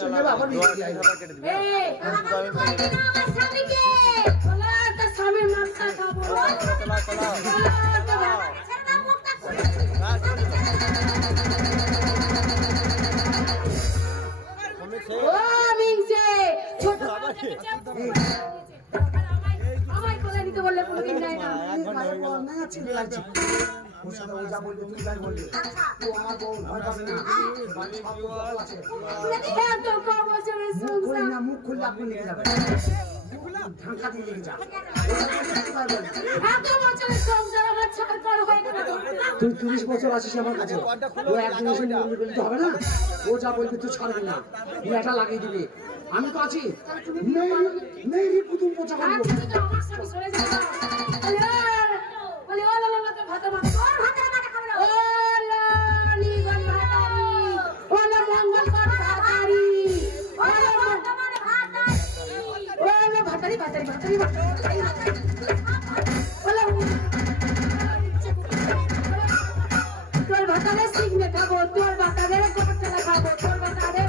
চলে যাবে আবার বিয়ে দিয়ে আইবো। এই আমার স্বামীকে বলা তো স্বামীর মাথা খাবো ও মিংসে ছোট আমায় কোলে নিতে বললে কোনদিন নাই না না চিন্তা লাগছে ওর সাথে ও যা বলবে তুই তাই বলবি ও আমার বউ ভয় পাবে না বাড়ি সব লোক আছে এত কম বছরের মুখ খুলে সংসার না মুখ খুললে আপনি নিয়ে যাবেন ঢাকা দিয়ে নিয়ে যা এত বছরের সংসার আমার ছাড় হয়ে গেল তুই 30 বছর আছিস আমার কাছে ও একদিন এসে বলবি বলতে তো হবে না ও যা বলবি তুই ছাড়বি না তুই এটা লাগিয়ে দিবি আমি তো আছি নেই নেই রে পুতুল পচা আর করবো তুমি তো আমার সাথে সরে যাবে বলে ও লা লা তো ভাত মা ওর ভাতের মাথা খাবে না ও লা নি গন ভাতারি ও লা মঙ্গল কর ভাতারি ও লা বর্তমান ভাতারি ও লা ভাতারি ও লা তোর ভাতারে সিগনে খাবো তোর ভাতারে কোটটা খাবো তোর ভাতারে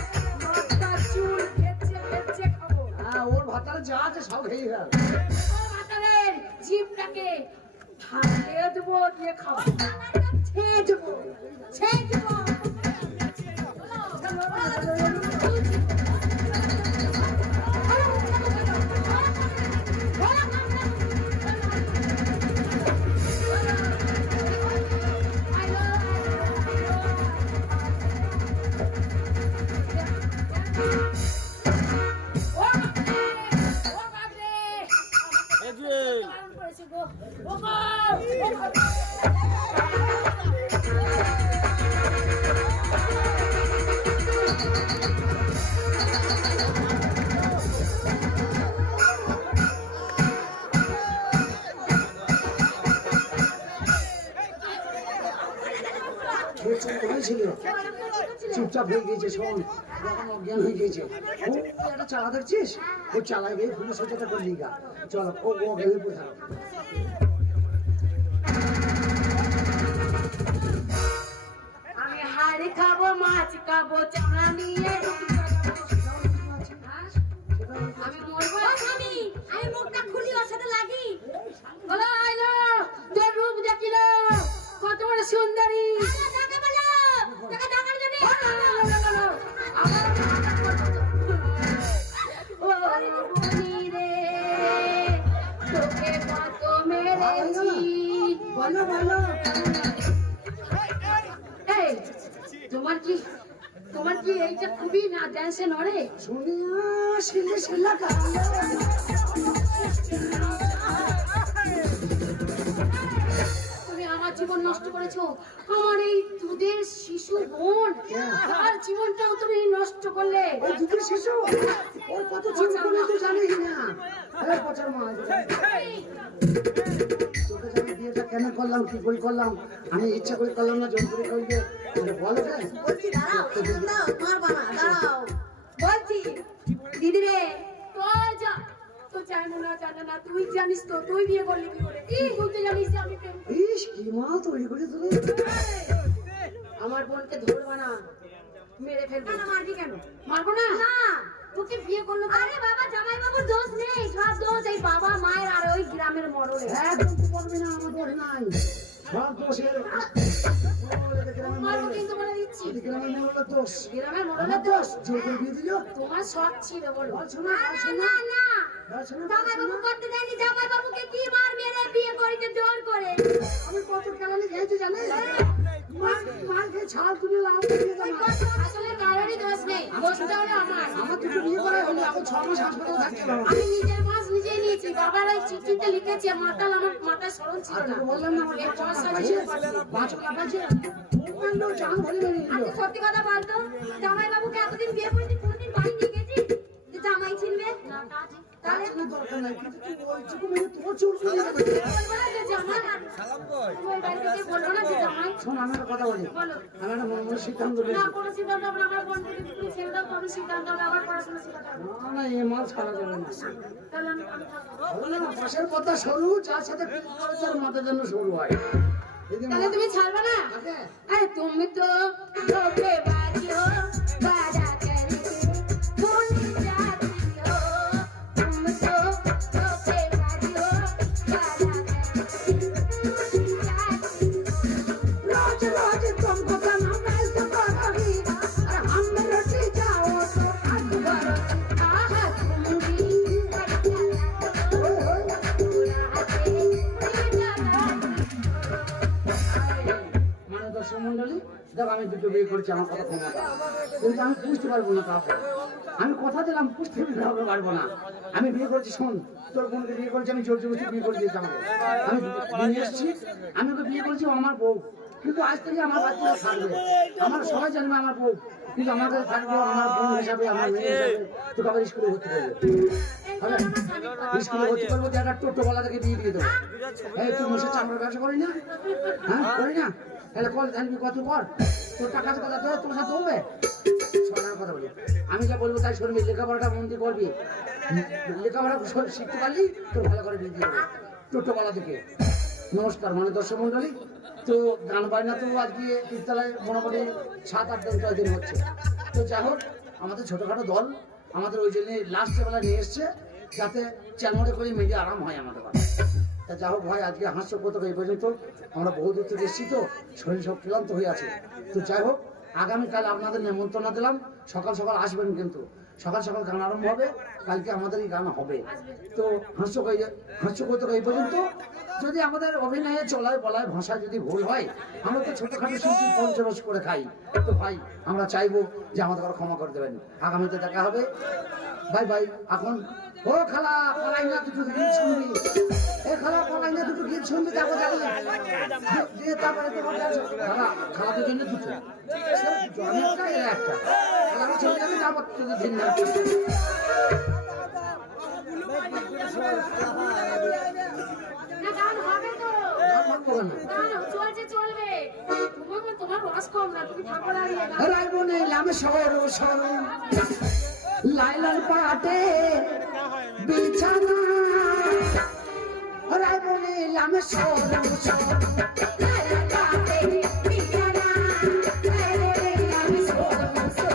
মাথা চুল খেচে খাবো হ্যাঁ ওর ভাতারে যা আছে সব খেয়ে গেল ও ভাতারের জিভটাকে ঠান্ডে দেবো দিয়ে খাবো ছেড়ে দেবো ছিল চুপচাপ হয়ে গিয়েছে শোন এখন অজ্ঞান হয়ে গিয়েছে ও একটা চালা ধরছিস ও চালায় গিয়ে পুলিশ হচ্ছে করলি গা চলো ও অজ্ঞান হয়ে পড়ে আমি হাড়ি খাবো মাছ খাবো চামড়া নিয়ে আমি মরবো আমি মুখটা খুলি ওর সাথে লাগি বলো আইলো তোর রূপ দেখিল কত বড় সুন্দরী তোকে কত মেরেছি বলো বলো এই তোমার কি এইটা খুবই না ড্যান্সে নড়ে সোনিয়া শিলে শিলা তুমি আমার জীবন নষ্ট করেছো আমার এই দুধের শিশু বোন তার জীবনটাও তুমি নষ্ট করলে ওই দুধের শিশু ওর কত ছোট বলে তুই জানিস না আরে পচার মা তোকে জানি বিয়েটা কেন করলাম কি করে করলাম আমি ইচ্ছা করে করলাম না জোর করে করবে বলো রে বলছি দাঁড়াও এখন দাও মারবা না দাঁড়াও বলছি দিদি রে তুই যা তো জানো না জানো না তুই জানিস তো তুই বিয়ে করলি কি করে তুই বলতে জানিস যে আমি প্রেম করি? ইস কি মাল তৈরি করে তুলে আমার বোনকে ধরবা না মেরে ফেলবো না মারবি কেন মারবো না না তোকে বিয়ে করলো আরে বাবা জামাই বাবুর দোষ নেই সব দোষ এই বাবা মায়ের আর ওই গ্রামের মরলে একদম তুই করবি না আমার দোষ নাই সব দোষের মারবো কিন্তু বলে দিচ্ছি গ্রামের মেয়ের দোষ গ্রামের আমার মরলে দোষ জোর করে বিয়ে দিল তোমার শখ ছিল বলো শোনা না না শোনা জামাই বাবু করতে দেয়নি জামাই বাবুকে কি মার মেরে বিয়ে করিতে জোর করে আমি কত কেলানি খেয়েছি জানিস মার খেয়ে ছাড় তুলে লাভ দিয়ে আসলে কারোরই দোষ নেই দোষটা হলো আমার আমার দুটো বিয়ে করা হলো এখন 6 মাস হাসপাতালে থাকছিল আমি নিজের মাছ নিজেই নিয়েছি বাবার ওই চিঠিতে লিখেছি মাতাল আমার মাথায় স্মরণ ছিল না বললাম না আমার এই পয়সা আছে নিয়ে পাঠিয়ে। বাঁচো লাগাচ্ছে বললো জান ধরে মেরে দিল আচ্ছা সত্যি কথা বলতো জামাই বাবুকে এতদিন বিয়ে করেছি কোনদিন বাড়ি নিয়ে গেছি যে জামাই ছিনবে তাহলে কোনো দরকার নাই কিন্তু তুই ওইটুকু মেরে তোর চোর করে যাবে বলবো না যে জামাই তুমি ওই বাড়িতে গিয়ে বলবো না যে জামাই শোন আমি একটা কথা বলি বলো আমি একটা মন মনে সিদ্ধান্ত না নিয়েছি কোনো সিদ্ধান্ত হবে না, আমার বোনকে যদি তুমি ছেড়ে দাও তবে সিদ্ধান্ত হবে আবার পড়াশোনা শেখাতে হবে না না এই মাল ছাড়া যাবে না তাহলে আমি থাকবো বলে না পাশের কথা সরু যার সাথে প্রেম করে তার মাথার জন্য শুরু হয় যদি তাহলে তুমি ছাড়বে না আগে আরে তুমি তো ধোকে বাজি हो वादा करके দেখো আমি দুটো বিয়ে করেছি, আমার কথা ক্ষমতা, কিন্তু আমি বুঝতে পারবো না তারপর আমি কথা দিলাম বুঝতে পারবো না। আমি বিয়ে করেছি, শোন তোর বোনকে বিয়ে করেছি, আমি জোর জবরদস্তি বিয়ে করে দিয়েছি আমাকে, আমি নিয়ে এসেছি, আমি ওকে বিয়ে করেছি, ও আমার বউ, কিন্তু আজ থেকে আমার বাচ্চারা থাকবে, আমার সবাই জানবে আমার বউ, কিন্তু আমার কাছে থাকবে আমার বোন হিসাবে, আমার মেয়ে হিসাবে। তোকে আবার স্কুলে ভর্তি করবো, স্কুলে ভর্তি করবো, একটা টোটোওয়ালা থেকে বিয়ে দিয়ে দেবো। এই তুই মশার চামড়ার ব্যবসা করি না? হ্যাঁ করি না? তাহলে কল জানবি কত কর, তোর টাকা কথা তোর সাথে হবে। শোনার কথা বলি, আমি যা বলবো তাই শুনবি, লেখাপড়াটা মন দিয়ে করবি, লেখাপড়া শিখতে পারলি তোর ভালো করে বিয়ে দিয়ে দেবো টোটোওয়ালা থেকে। নমস্কার মানে দর্শক মন্ডলী, তো গান বাজনা তো আজকে বিদ্যালয়ে মোটামুটি 7-8 দিন 6 দিন হচ্ছে। তো যাই হোক আমাদের ছোটোখাটো দল আমাদের ওই জন্য লাস্ট বেলা নিয়ে এসছে, যাতে চ্যানেলে করে মেয়েদের আরাম হয় আমাদের। তা যা হোক ভাই, আজকে হাস্যকতা এই পর্যন্ত, আমরা বহু দূর থেকে এসেছি, তো শরীর সব ক্লান্ত হয়ে আছে। তো যাই হোক আগামীকাল আপনাদের নেমন্তন্ন দিলাম, সকাল সকাল আসবেন, কিন্তু সকাল সকাল গান আরম্ভ হবে, কালকে আমাদের এই গান হবে। তো হাস্যকতা এই পর্যন্ত। যদি আমাদের অভিনয়ে চলায় বলায় ভাষায় যদি ভুল হয়, আমরা তো ছোটখাটো শিল্পী পঞ্চরস করে খাই, তো ভাই আমরা চাইবো যে আমাদের ক্ষমা করে দেবেন। আগামীতে দেখা হবে, বাই বাই। এখন ও খালা পলাই না দুটো গীত শুনবি, এ খালা পলাই না দুটো গীত শুনবি, তারপর দিয়ে তারপরে খালা খালা দুজনে দুটো, আমি একটা আমি চলে যাবে, তারপর তোদের দিন না গান হবে তো, গান চলছে, চলবে, তোমার রস কম না, তুমি ঠাকুর হারিয়ে গান। রাইবনে লামে সরু সরু লাইলার পাটে বিছানা, রাইবনে লামে সরু সরু লাইলার পাটে বিছানা, রাইবনে লামে সরু সরু।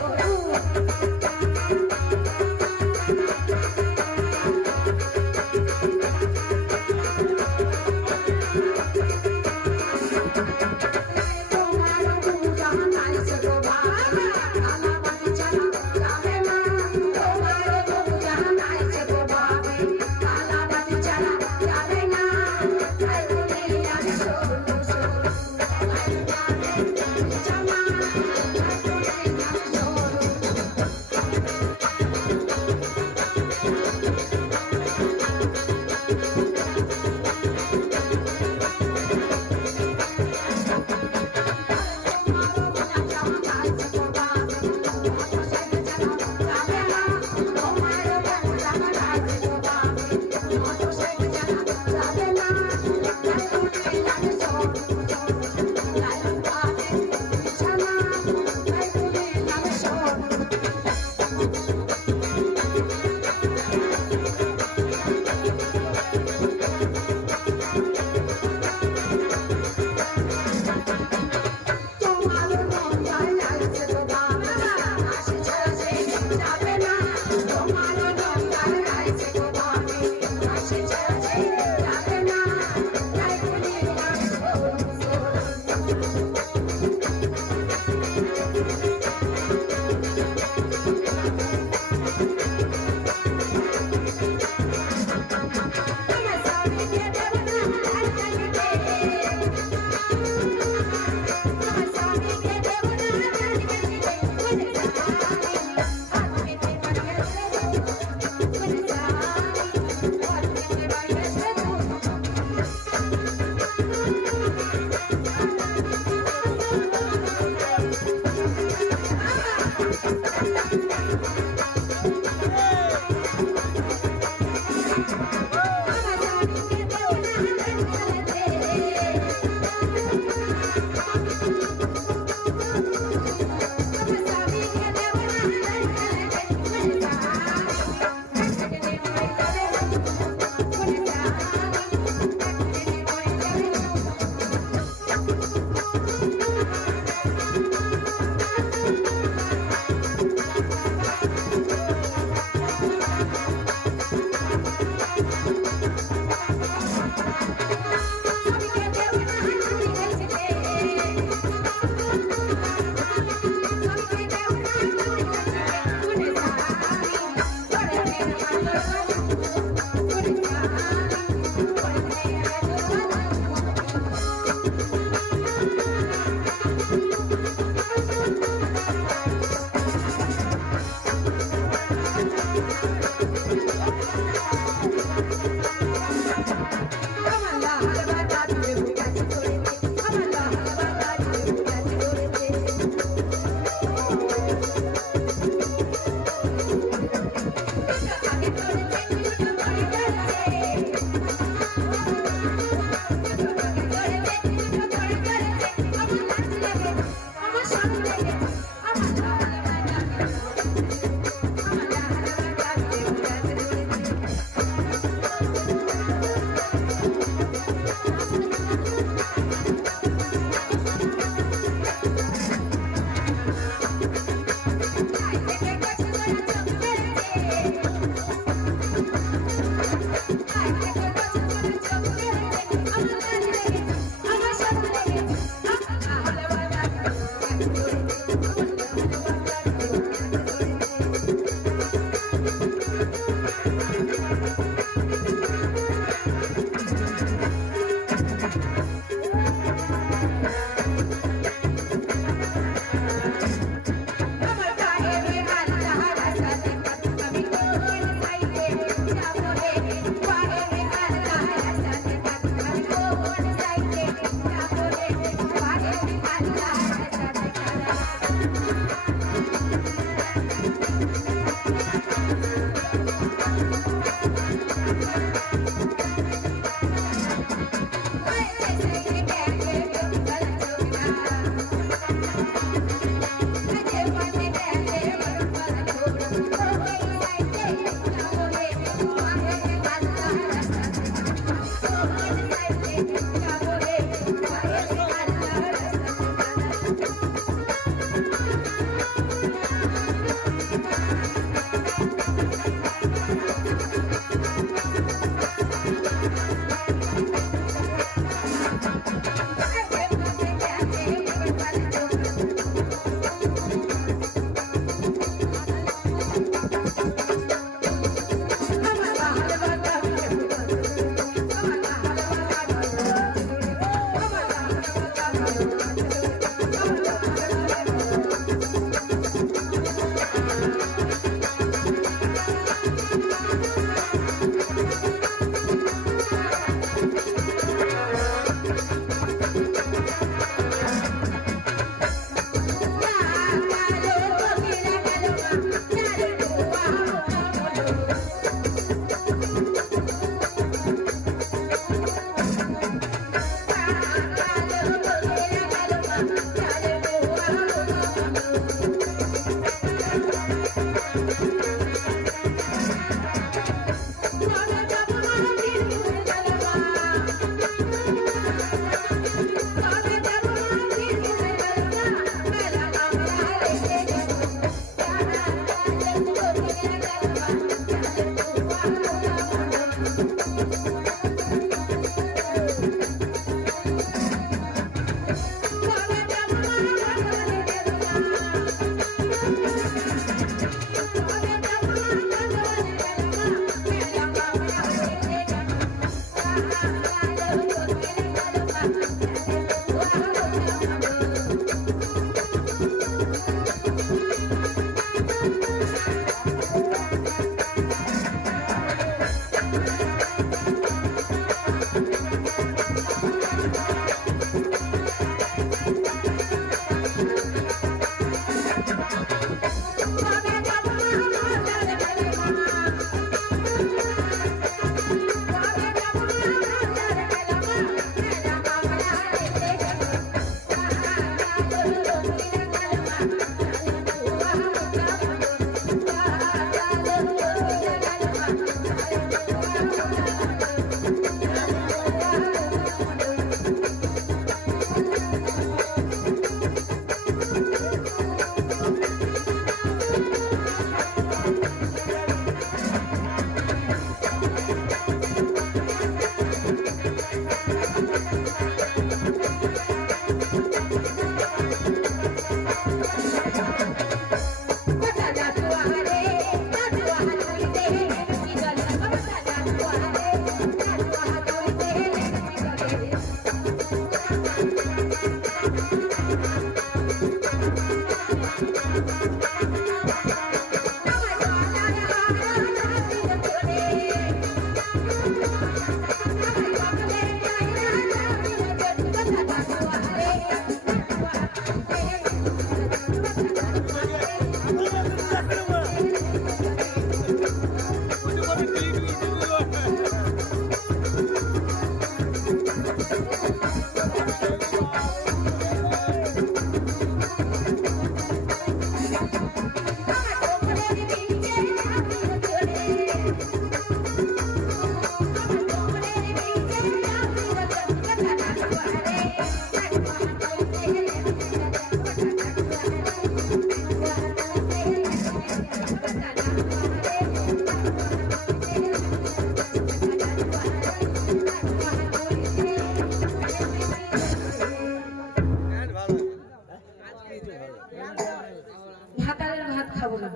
খাবো না